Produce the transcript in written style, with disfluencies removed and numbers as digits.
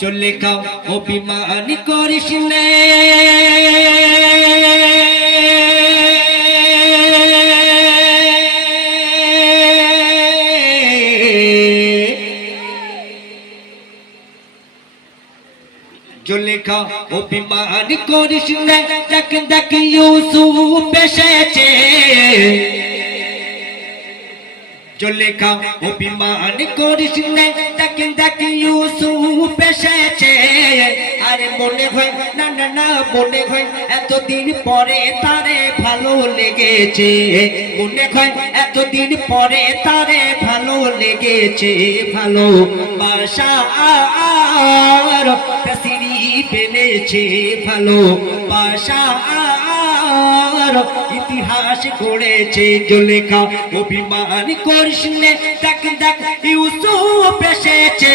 জুলেখা অভিমান করিস নে জুলেখা অভিমান করিস নে দেখ দেখ ইউসুফ এসেছে জুলেখা অভিমান করিস নে দেখ দেখ ইউসুফ এসেছে আরে মনে হয় না না না মনে হয় এতদিন পরে তারে ভালো লেগেছে মনে হয় এতদিন পরে তারে ভালো লেগেছে ভালো বাসা আর তসরি পেলেছে ভালো বাসা ইতিহাস গড়েছে জুলেখা অভিমান করিস নে দেখ দেখ ইউসুফ এসেছে